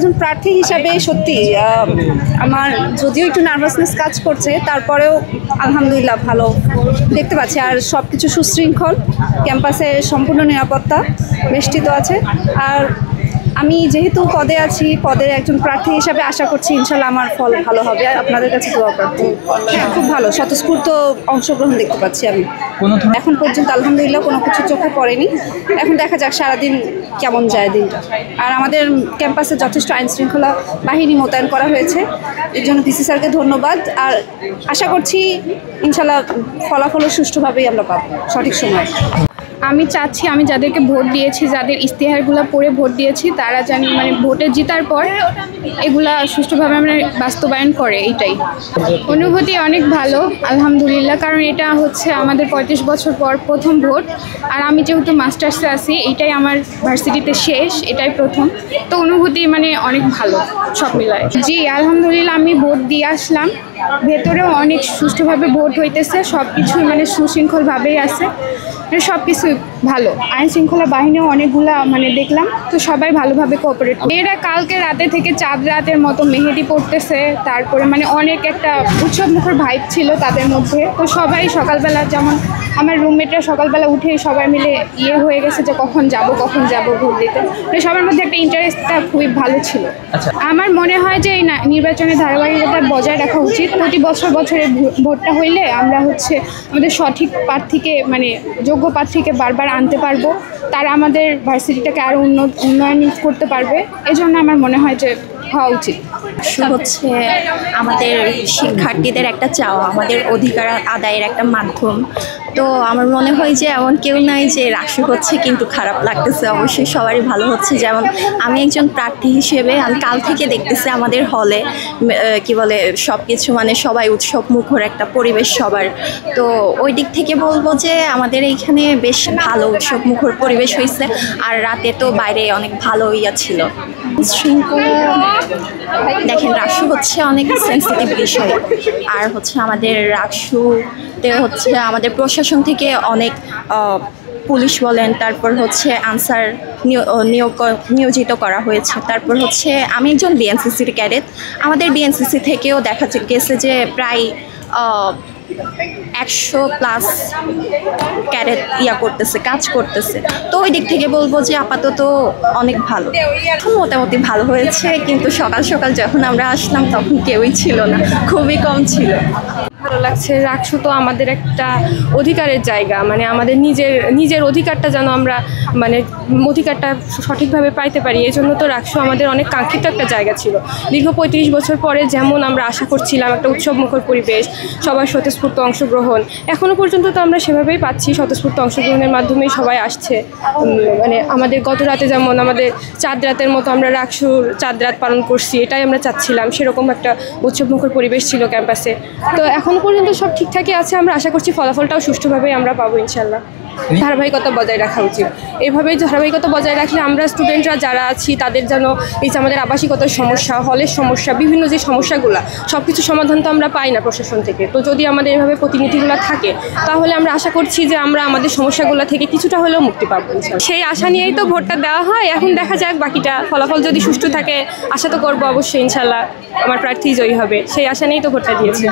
একজন প্রার্থী হিসাবে সত্যি আমার যদিও একটু নার্ভাসনেস কাজ করছে, তারপরেও আলহামদুলিল্লাহ ভালো দেখতে পাচ্ছি। আর সব কিছু সুশৃঙ্খল, ক্যাম্পাসে সম্পূর্ণ নিরাপত্তা বেষ্টিত আছে। আর আমি যেহেতু পদে আছি, পদের একজন প্রার্থী হিসাবে আশা করছি ইনশাল্লাহ আমার ফল ভালো হবে। আর আপনাদের কাছে দোয়া প্রার্থী। খুব ভালো স্বতঃস্ফূর্ত অংশগ্রহণ দেখতে পাচ্ছি আমি। এখন পর্যন্ত আলহামদুলিল্লাহ কোনো কিছু চোখে পড়েনি। এখন দেখা যাক সারাদিন কেমন যায় দিনটা। আর আমাদের ক্যাম্পাসে যথেষ্ট আইনশৃঙ্খলা বাহিনী মোতায়েন করা হয়েছে, এর জন্য ভিসি স্যারকে ধন্যবাদ। আর আশা করছি ইনশাল্লাহ ফলাফলও সুষ্ঠুভাবেই আমরা পাবো সঠিক সময়। আমি চাচ্ছি আমি যাদেরকে ভোট দিয়েছি, যাদের ইশতেহারগুলো পড়ে ভোট দিয়েছি, তারা জানি মানে ভোটে জেতার পর এগুলা সুষ্ঠুভাবে মানে বাস্তবায়ন করে। এইটাই অনুভূতি অনেক ভালো আলহামদুলিল্লাহ, কারণ এটা হচ্ছে আমাদের 35 বছর পর প্রথম ভোট। আর আমি যেহেতু মাস্টার্সে আছি, এইটাই আমার ভার্সিটিতে শেষ, এটাই প্রথম। তো অনুভূতি মানে অনেক ভালো সব মিলায়। জি আলহামদুলিল্লাহ, আমি ভোট দিয়ে আসলাম। ভেতরেও অনেক সুষ্ঠুভাবে ভোট হইতেছে, সব কিছুই মানে সুশৃঙ্খলভাবেই আছে, সব কিছু ভালো। আইন শৃঙ্খলা বাহিনীও অনেকগুলা মানে দেখলাম, তো সবাই ভালোভাবে কোঅপারেট। এরা কালকে রাতে থেকে চাঁদ রাতের মতো মেহেদি পড়তেছে, তারপরে মানে অনেক একটা উৎসব মুখর ভাইব ছিল তাদের মধ্যে। তো সবাই সকালবেলা, যেমন আমার রুমমেটরা সকালবেলা উঠে সবাই মিলে হয়ে গেছে যে কখন যাব ভোট দিতে। তো সবার মধ্যে একটা ইন্টারেস্টটা খুবই ভালো ছিল। আমার মনে হয় যে এই নির্বাচনের ধারাবাহিকতা বজায় রাখা উচিত। প্রতি বছরে ভোটটা হইলে আমরা হচ্ছে আমাদের সঠিক প্রার্থীকে মানে যোগ্য প্রার্থীকে বারবার আনতে পারবো, তারা আমাদের ভার্সিটিটাকে আরও উন্নয়ন করতে পারবে। এজন্য আমার মনে হয় যে হওয়া উচিত। হচ্ছে আমাদের শিক্ষার্থীদের একটা চাওয়া, আমাদের অধিকার আদায়ের একটা মাধ্যম। তো আমার মনে হয় যে এমন কেউ নাই যে রাষ্ট্র হচ্ছে কিন্তু খারাপ লাগতেছে, অবশ্যই সবারই ভালো হচ্ছে। যেমন আমি একজন প্রার্থী হিসেবে আমি কাল থেকে দেখতেছি আমাদের হলে কি বলে সব কিছু মানে সবাই উৎসব মুখর একটা পরিবেশ সবার। তো ওই দিক থেকে বলবো যে আমাদের এইখানে বেশ ভালো উৎসব মুখর পরিবেশ হয়েছে। আর রাতে তো বাইরে অনেক ভালো ছিল। শৃঙ্খলা দেখেন, রাষ্ট্র হচ্ছে অনেক সেন্সিটিভ বিষয়। আর হচ্ছে আমাদের রাষ্ট্রতে হচ্ছে আমাদের প্রশাসন থেকে অনেক পুলিশ বলেন, তারপর হচ্ছে আনসার নিয়োজিত করা হয়েছে। তারপর হচ্ছে আমি একজন বিএনসিসির ক্যাডেট। আমাদের বিএনসিসি থেকেও দেখা গেছে যে প্রায় 100+ ক্যাডেট কাজ করতেছে। তো ওই দিক থেকে বলবো যে আপাতত অনেক ভালো, মোটামুটি ভালো হয়েছে। কিন্তু সকাল সকাল যখন আমরা আসলাম তখন কেউই ছিল না, খুবই কম ছিল। ভালো লাগছে। রাকসু তো আমাদের একটা অধিকারের জায়গা, মানে আমাদের নিজের অধিকারটা যেন আমরা মানে অধিকারটা সঠিকভাবে পাইতে পারি। এই জন্য তো রাকসু আমাদের অনেক কাঙ্ক্ষিত একটা জায়গা ছিল। দীর্ঘ 35 বছর পরে যেমন আমরা আশা করছিলাম একটা উৎসব মুখর পরিবেশ, সবার স্বতঃস্ফূর্ত অংশগ্রহণ, এখনও পর্যন্ত তো আমরা সেভাবেই পাচ্ছি। স্বতঃস্ফূর্ত অংশগ্রহণের মাধ্যমেই সবাই আসছে। মানে আমাদের গত রাতে যেমন আমাদের চাঁদ রাতের মতো আমরা রাকসুর চাঁদ রাত পালন করছি, এটাই আমরা চাচ্ছিলাম। সেরকম একটা উৎসব মুখর পরিবেশ ছিল ক্যাম্পাসে। তো এখনও পর্যন্ত সব ঠিকঠাকই আছে। আমরা আশা করছি ফলাফলটাও সুষ্ঠুভাবেই আমরা পাবো ইনশাল্লাহ। ধারাবাহিকতা বজায় রাখা উচিত। এইভাবেই ধারাবাহিকতা বজায় রাখলে আমরা স্টুডেন্টরা যারা আছি তাদের যেন এই যে আমাদের আবাসিকতার সমস্যা, হলের সমস্যা, বিভিন্ন যে সমস্যাগুলো, সব কিছু সমাধান তো আমরা পাই না প্রশাসন থেকে। তো যদি আমাদের এভাবে প্রতিনিধিগুলো থাকে তাহলে আমরা আশা করছি যে আমরা আমাদের সমস্যাগুলো থেকে কিছুটা হলেও মুক্তি পাবো। সেই আশা নিয়েই তো ভোটটা দেওয়া হয়। এখন দেখা যাক বাকিটা ফলাফল যদি সুষ্ঠু থাকে, আশা তো করবো অবশ্যই ইনশাল্লাহ আমার প্রার্থী জয়ী হবে। সেই আশা নিয়েই তো ভোটটা দিয়েছি।